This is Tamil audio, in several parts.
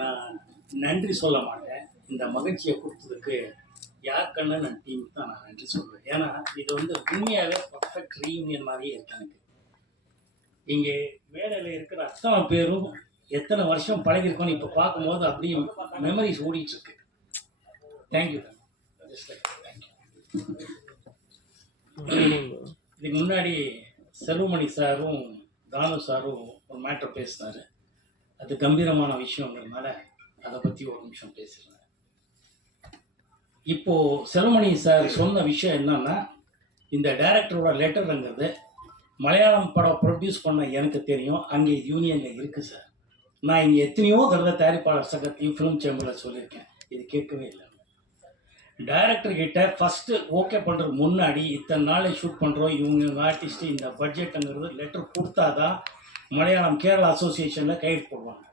நான் நன்றி சொல்ல மாட்டேன். இந்த மகிழ்ச்சியை கொடுத்ததுக்கு யார் கண்ணன் நான் டீமுக்கு தான் நான் நன்றி சொல்லுவேன் ஏன்னா இது வந்து உண்மையாகவே பர்ஃபெக்ட் ரீயூனியன் மாதிரியே இருக்கு எனக்கு. இங்கே வேலையில் இருக்கிற அத்தனை பேரும் எத்தனை வருஷம் பழகிருக்கோன்னு இப்போ பார்க்கும்போது அப்படியே மெமரிஸ் ஓடிட்டு இருக்கு தேங்க்யூ இதுக்கு முன்னாடி செல்வமணி சாரும் தானு சாரும் ஒரு மேட்டர் பேசினாரு. அது கம்பீரமான விஷயங்கிறதுனால அதை பற்றி ஒரு நிமிஷம் பேசுகிறேன் இப்போது செலமணி சார் சொன்ன விஷயம் என்னன்னா இந்த டைரக்டரோட லெட்டருங்கிறது மலையாளம் படம் ப்ரொடியூஸ் பண்ண எனக்கு தெரியும். அங்கே யூனியனில் இருக்குது சார். நான் இங்கே எத்தனையோ தடவை தயாரிப்பாளர் சங்கத்தையும் ஃபிலிம் சேம்பரில் சொல்லியிருக்கேன். இது கேட்கவே இல்லை. டைரக்டர்கிட்ட ஃபஸ்ட்டு ஓகே பண்ணுறதுக்கு முன்னாடி இத்தனை நாளை ஷூட் பண்ணுறோம் இவங்க ஆர்டிஸ்ட்டு இந்த பட்ஜெட்டுங்கிறது லெட்டர் கொடுத்தாதான் மலையாளம் கேரளா அசோசியேஷனில் கையெழுத்து போடுவாங்க.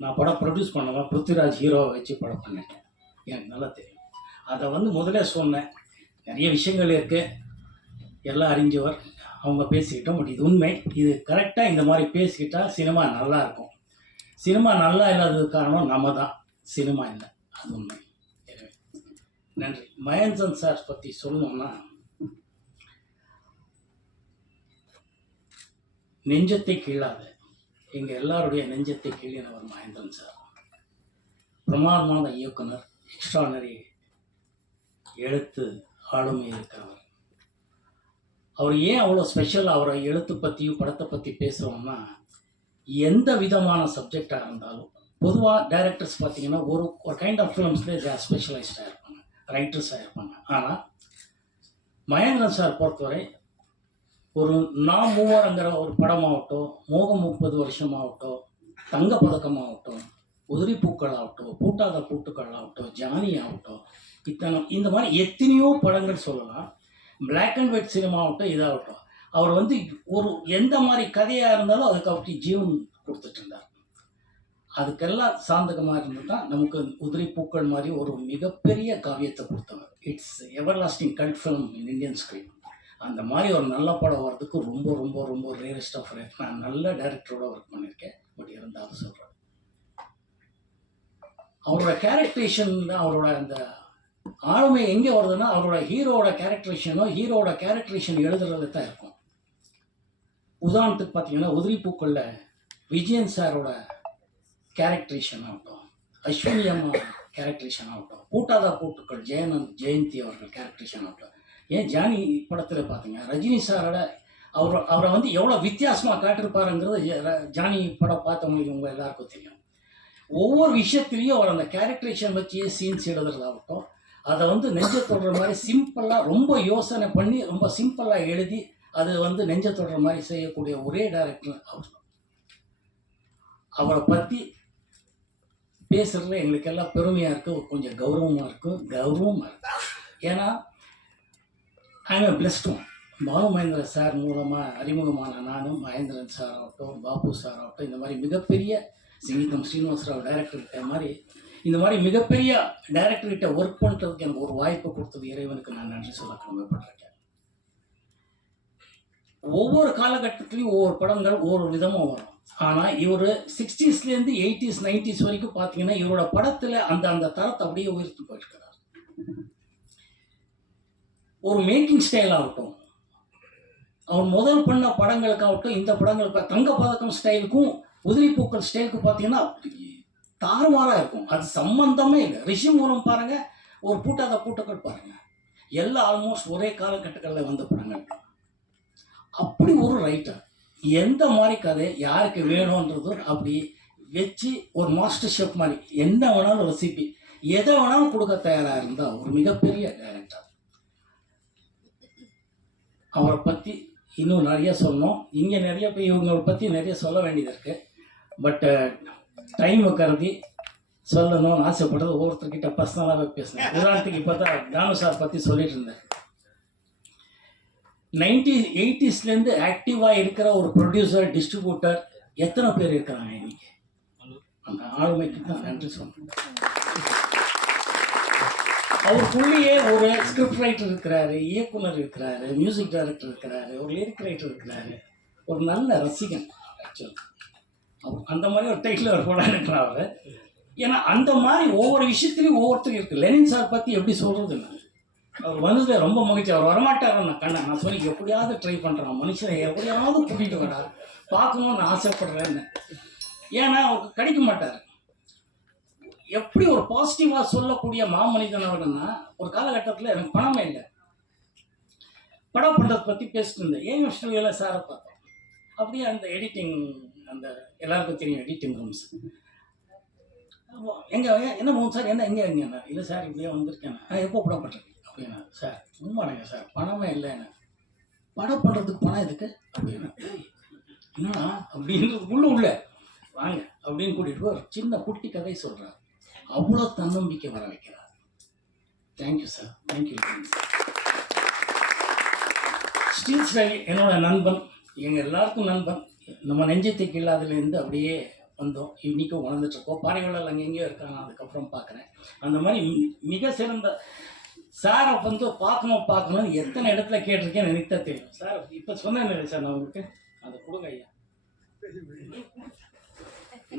நான் படம் ப்ரொடியூஸ் பண்ணுவேன் பிருத்விராஜ் ஹீரோவை வச்சு படம் பண்ணிட்டேன் எனக்கு நல்லா தெரியும். அதை வந்து முதலே சொன்னேன். நிறைய விஷயங்கள் இருக்குது எல்லாம் அறிஞ்சவர். அவங்க பேசிக்கிட்டோம். பட் இது உண்மை. இது கரெக்டாக இந்த மாதிரி பேசிக்கிட்டால் சினிமா நல்லா இருக்கும். சினிமா நல்லா இல்லாததுக்கு காரணம் நம்ம தான் சினிமா இல்லை. அது உண்மை. எனவே நன்றி. மயன்சன் சார் பற்றி சொல்லணும்னா நெஞ்சத்தை கீழாத. எங்கள் எல்லாருடைய நெஞ்சத்தை கீழினவர் மகேந்திரன் சார். பிரமாதமான இயக்குனர் எக்ஸ்ட்ரானரி எழுத்து ஆளுமை இருக்கிறவர். அவர் ஏன் அவ்வளோ ஸ்பெஷல் அவரை எழுத்து பற்றியும் படத்தை பற்றி பேசுகிறோம்னா எந்த விதமான சப்ஜெக்டாக இருந்தாலும் பொதுவாக டைரக்டர்ஸ் பார்த்தீங்கன்னா ஒரு ஒரு கைண்ட் ஆஃப் ஃபிலிம்ஸ்லேயே ஜா ஸ்பெஷலைஸ்டாக இருப்பாங்க ரைட்டர்ஸாக இருப்பாங்க. ஆனால் மகேந்திரன் சார் பொறுத்தவரை ஒரு நாம் மூவருங்கிற ஒரு படமாகட்டும் மோகம் முப்பது வருஷமாகட்டும் தங்க பதக்கமாகட்டும் உதிரி பூக்கள் ஆகட்டும் பூட்டாத பூட்டுக்கள் ஆகட்டும் ஜானி ஆகட்டும் இத்தனை இந்த மாதிரி எத்தனையோ படங்கள் சொல்லலாம். பிளாக் அண்ட் ஒயிட் சினிமா ஆகட்டும் இதாகட்டும். அவர் வந்து ஒரு எந்த மாதிரி கதையாக இருந்தாலும் அதுக்கு அவருக்கு ஜீவன் கொடுத்துட்டு இருந்தார் அதுக்கெல்லாம் சாந்தகமாக இருந்து தான் நமக்கு உதிரி பூக்கள் மாதிரி ஒரு மிகப்பெரிய காவியத்தை கொடுத்தவர். It's everlasting cult film in Indian screen அந்த மாதிரி ஒரு நல்ல படம் வர்றதுக்கு ரொம்ப ரொம்ப ரொம்ப ரேரஸ்ட் ஆஃப் ரேர் நான் நல்ல டைரக்டரோட ஒர்க் பண்ணியிருக்கேன். பட் இருந்தாலும் சொல்கிறேன் அவரோட கேரக்டரேஷன் அவரோட அந்த ஆளுமை எங்கே வருதுன்னா அவரோட ஹீரோட கேரக்டரேஷனோ ஹீரோட கேரக்டரேஷன் எழுதுறது தான் இருக்கும். உதாரணத்துக்கு பார்த்தீங்கன்னா உதிரி பூக்களில் விஜயன் சாரோட கேரக்டரேஷன் ஆகட்டும் அஸ்வினி அம்மா கேரக்டரேஷன் ஆகட்டும் பூட்டாதா பூட்டுக்கள் ஜெயனந்த் ஜெயந்தி அவர்கள் கேரக்டரேஷன் ஆகட்டும் ஏன் ஜானி படத்தில் பார்த்தீங்க ரஜினி சாரோட அவர் அவரை வந்து எவ்வளோ வித்தியாசமாக காட்டிருப்பாருங்கிறது ஜானி படம் பார்த்தவங்களுக்கு உங்கள் எல்லாருக்கும் தெரியும். ஒவ்வொரு விஷயத்துலேயும் அவர் அந்த கேரக்டரேஷன் வச்சே சீன்ஸ் எழுதுறதாகட்டும் அதை வந்து நெஞ்ச தொடுற மாதிரி சிம்பிளாக ரொம்ப யோசனை பண்ணி ரொம்ப சிம்பிளாக எழுதி அது வந்து நெஞ்ச தொடுற மாதிரி செய்யக்கூடிய ஒரே டைரக்டர் அவர். அவரை பற்றி பேசுகிறதுல எங்களுக்கு எல்லாம் பெருமையாக இருக்குது கொஞ்சம் கௌரவமாக இருக்கும் கௌரவமாக இருக்கும் ஏன்னா ஐஎம் பிளஸ்டும் பாலு மகேந்திர சார் மூலமாக அறிமுகமான நானும் மகேந்திரன் சார் ஆகட்டும் பாபு சார் ஆகட்டும் இந்த மாதிரி மிகப்பெரிய சங்கீதம் ஸ்ரீனிவாசராவ் டைரக்டர்கிட்ட மாதிரி இந்த மாதிரி மிகப்பெரிய டைரக்டர்கிட்ட ஒர்க் பண்ணுறதுக்கு எனக்கு ஒரு வாய்ப்பு கொடுத்தது இறைவனுக்கு நான் நன்றி சொல்ல கடமைப்பட்டிருக்கேன். ஒவ்வொரு காலகட்டத்திலையும் ஒவ்வொரு படங்கள் ஒவ்வொரு விதமாக வரும். ஆனால் இவர் சிக்ஸ்டீஸ்லேருந்து எயிட்டிஸ் நைன்டிஸ் வரைக்கும் பார்த்தீங்கன்னா இவரோட படத்தில் அந்த அந்த தரத்தை அப்படியே உயர்த்தி போயிருக்கிறார். ஒரு மேக்கிங் ஸ்டைல் ஆகட்டும். அவர் முதல் பண்ண படங்களுக்காகட்டும் இந்த படங்களுக்கு தங்க பதக்கம் ஸ்டைலுக்கும் உதிரிப்பூக்கள் ஸ்டைலுக்கு பார்த்தீங்கன்னா தாறுமாறாக இருக்கும். அது சம்பந்தமே இல்லை. ரிஷி மூலம் பாருங்கள் ஒரு பூட்டாத பூட்டக்கள் பாருங்கள் எல்லாம் ஆல்மோஸ்ட் ஒரே காலகட்டங்களில் வந்த படங்கள். அப்படி ஒரு ரைட்டர் எந்த மாதிரி கதை யாருக்கு வேணுன்றது அப்படி வச்சு ஒரு மாஸ்டர் ஷெஃப் மாதிரி என்ன வேணாலும் ரெசிபி எதை வேணாலும் கொடுக்க தயாராக இருந்தால் ஒரு மிகப்பெரிய டேரக்டர் அவரை பற்றி இன்னும் நிறைய சொன்னோம். இங்கே நிறைய போய் இவங்களை பற்றி நிறைய சொல்ல வேண்டியது இருக்குது பட்டு டைமை கருதி சொல்லணும்னு ஆசைப்படுறது ஒவ்வொருத்தர்கிட்ட பர்சனலாகவே பேசினேன். உதாரணத்துக்கு இப்போ தான் தானு சார் பற்றி சொல்லிட்டு இருந்தேன். நைன்டி எயிட்டிஸ்லேருந்து ஆக்டிவாக இருக்கிற ஒரு ப்ரொடியூசர் டிஸ்ட்ரிபியூட்டர் எத்தனை பேர் இருக்கிறாங்க இன்னைக்கு? அந்த ஆளுமைக்கு தான் நன்றி சொல்கிறேன் அவருக்குள்ளேயே ஒரு ஸ்கிரிப்ட் ரைட்டர் இருக்கிறாரு இயக்குனர் இருக்கிறாரு மியூசிக் டைரக்டர் இருக்கிறாரு ஒரு லிரிக் ரைட்டர் இருக்கிறாரு. ஒரு நல்ல ரசிகன் ஆக்சுவலி அவர் அந்த மாதிரி ஒரு டைட்டில் அவர் படம் அவர். ஏன்னா அந்த மாதிரி ஒவ்வொரு விஷயத்துலையும் ஒவ்வொருத்தரும் இருக்குது லெனின் சார் பற்றி எப்படி சொல்கிறது நான்? அவர் வந்தது ரொம்ப மகிழ்ச்சி. அவர் வரமாட்டார் நான் கண்ணை நான் சொல்லி எப்படியாவது ட்ரை பண்ணுறான் மனுஷனை எப்படியாவது கூட்டிகிட்டு வரா பார்க்கணும்னு ஆசைப்படுறேன்னு. ஏன்னா அவருக்கு கிடைக்க மாட்டார். எப்படி ஒரு பாசிட்டிவாக சொல்லக்கூடிய மாமனிதன் அவர்கள்னா ஒரு காலகட்டத்தில் எனக்கு பணமே இல்லை. படம் பண்ணுறதை பற்றி பேசிட்டு இருந்தேன். ஏன் ஸ்டுடியோவில் சாரை பார்த்தோம். அப்படியே அந்த எடிட்டிங் அந்த எல்லாருக்கும் தெரியும் எடிட்டிங் ரூம்ஸ் எங்க என்ன மூணு சார் என்ன எங்கே எங்க? இல்லை சார் இப்படியே வந்திருக்கேன். நான் எப்போ படம் பண்ணுறேன் அப்படின்னா சார் உண்மைங்க சார் பணமே இல்லை என்ன? படம் பண்ணுறதுக்கு பணம் எதுக்கு? அப்படின்னா என்னன்னா அப்படின்றது உள்ள உள்ள வாங்க அப்படின்னு கூட்டிகிட்டு ஒரு சின்ன குட்டி கதை சொல்கிறார் அவ்வளோ தன்னம்பிக்கை வர வைக்கிறார். Thank you sir thank you steel style என்னோட நண்பன் எங்கள் எல்லாருக்கும் நண்பன் நம்ம நெஞ்சத்துக்கு இல்லாததுலேருந்து அப்படியே வந்தோம். இன்றைக்கும் உணர்ந்துட்டுருக்கோம் பாறைகளில் அங்கெங்கேயோ இருக்காங்க அதுக்கப்புறம் பார்க்குறேன். அந்த மாதிரி மி- மிக சிறந்த சாரை வந்து பார்க்கணும் பார்க்கணும். எத்தனை இடத்துல கேட்டிருக்கேன் எனக்கு தான் தெரியும். சார் இப்போ சொன்னேன் சார் நான் உங்களுக்கு? அதை கொடுங்க ஐயா.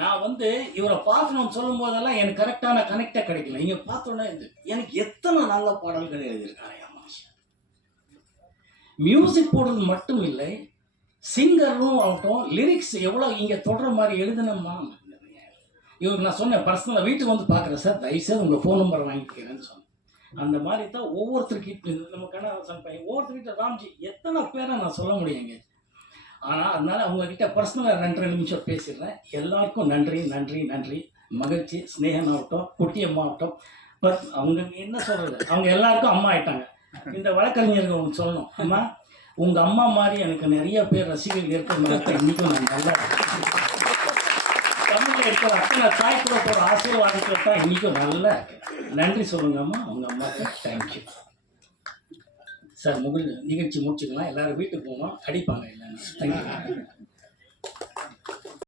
நான் வந்து இவரை பார்க்கணும்னு சொல்லும் போதெல்லாம் எனக்கு கரெக்டான கனெக்டே கிடைக்கல. இங்க பார்த்தோன்னே இது எனக்கு எத்தனை நல்ல பாடல்கள் எழுதியிருக்காரு மனுஷன் மியூசிக் போடுறது மட்டும் இல்லை சிங்கரும் ஆகட்டும் லிரிக்ஸ் எவ்வளோ இங்கே தொடர மாதிரி எழுதணுமா இவருக்கு நான் சொன்னேன் பர்சனலாக வீட்டுக்கு வந்து பார்க்குறேன் சார் தயவுசெய்து உங்கள் ஃபோன் நம்பர் வாங்கிக்கிறேன்னு சொன்னேன். அந்த மாதிரி தான் ஒவ்வொருத்தருக்கிட்ட நம்ம கண்ணாசன் பையன் ராம்ஜி எத்தனை பேரை நான் சொல்ல முடியுங்க? ஆனால் அதனால அவங்கக்கிட்ட பர்சனலாக ரெண்டரை நிமிஷம் பேசிடுறேன். எல்லாருக்கும் நன்றி நன்றி நன்றி. மகிழ்ச்சி. ஸ்னேகன் ஆகட்டும் குட்டியம்மா ஆகட்டும். பட் அவங்க என்ன சொல்கிறது அவங்க எல்லாருக்கும் அம்மா ஆயிட்டாங்க. இந்த வழக்கறிஞர்கள் ஒன்று சொல்லணும். அம்மா உங்கள் அம்மா மாதிரி எனக்கு நிறைய பேர் ரசிகர்கள் இருக்கிற இன்றைக்கும் நான் நல்லா தமிழில் இருக்கிற அத்தனை தாய் கூட போகிற ஆசீர்வாதத்தில் தான் இன்றைக்கும் நல்லா இருக்கு நன்றி சொல்லுங்கம்மா உங்கள் அம்மாவுக்கு தேங்க்யூ சார் முகில் நிகழ்ச்சி முடிச்சுக்கலாம். எல்லாரும் வீட்டுக்கு போகணும் அடிப்பாங்க இல்லைன்னா தேங்க்யூ